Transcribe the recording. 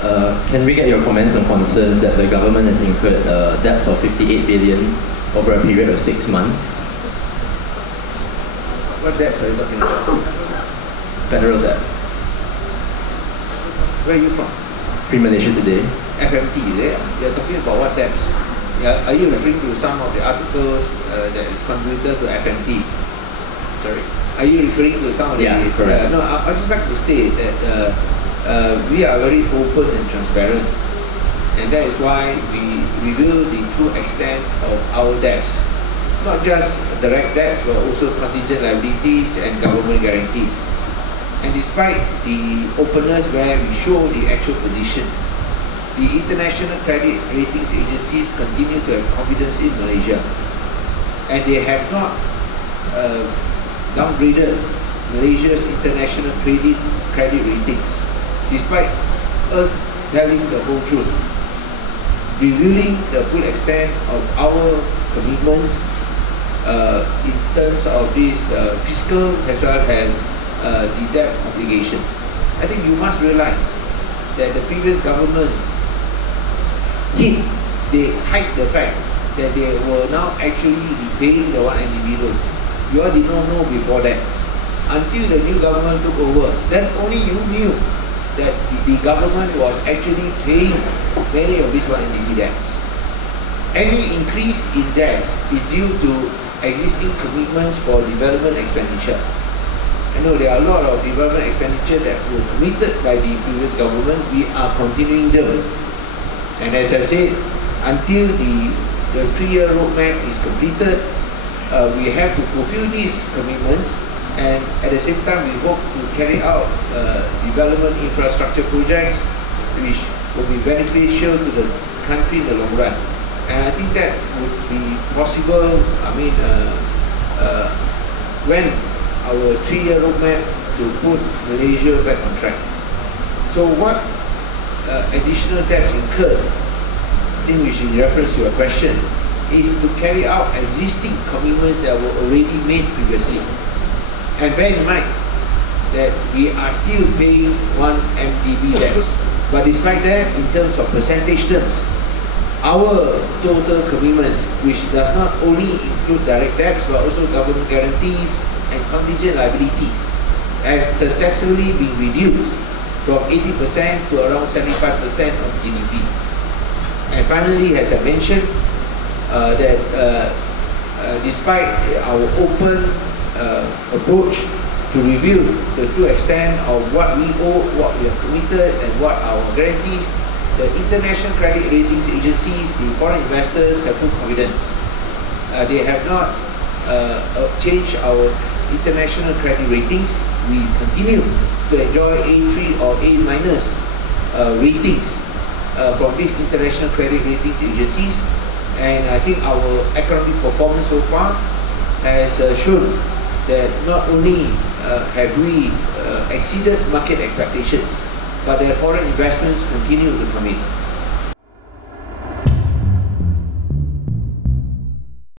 Can we get your comments and concerns that the government has incurred debts of 58 billion over a period of 6 months? What debts are you talking about? Federal debt. Where are you from? Free Malaysia Today. FMT, is it? You're talking about what debts? Yeah, are you referring to some of the articles that is contributed to FMT? Sorry. Are you referring to some of the... Yeah, correct. No, I just like to state that we are very open and transparent, and that is why we reveal the true extent of our debts. Not just direct debts, but also contingent liabilities and government guarantees. And despite the openness where we show the actual position, the international credit ratings agencies continue to have confidence in Malaysia, and they have not downgraded Malaysia's international credit ratings, despite us telling the whole truth, revealing the full extent of our commitments in terms of this fiscal as well as the debt obligations. I think you must realize that the previous government they hide the fact that they were now actually repaying the 1MDB loan. You all did not know before that. Until the new government took over, then only you knew that the government was actually paying many of these 1MDB debts. Any increase in debt is due to existing commitments for development expenditure. I know there are a lot of development expenditure that were committed by the previous government. We are continuing them. And as I said, until the 3-year roadmap is completed, we have to fulfill these commitments, and at the same time we hope to carry out development infrastructure projects which will be beneficial to the country in the long run. And I think that would be possible, when our 3-year roadmap to put Malaysia back on track. So what additional debts incurred, I think which is in reference to your question, is to carry out existing commitments that were already made previously. And bear in mind that we are still paying 1MDB debts. But despite that, in terms of percentage terms, our total commitments, which does not only include direct debts but also government guarantees and contingent liabilities, have successfully been reduced from 80% to around 75% of GDP. And finally, as I mentioned, that despite our open approach to review the true extent of what we owe, what we have committed, and what our guarantees, the international credit ratings agencies, the foreign investors have full confidence. They have not changed our international credit ratings. We continue to enjoy A3 or A- ratings from these international credit ratings agencies, and I think our economic performance so far has shown that not only have we exceeded market expectations, but their foreign investments continue to come in.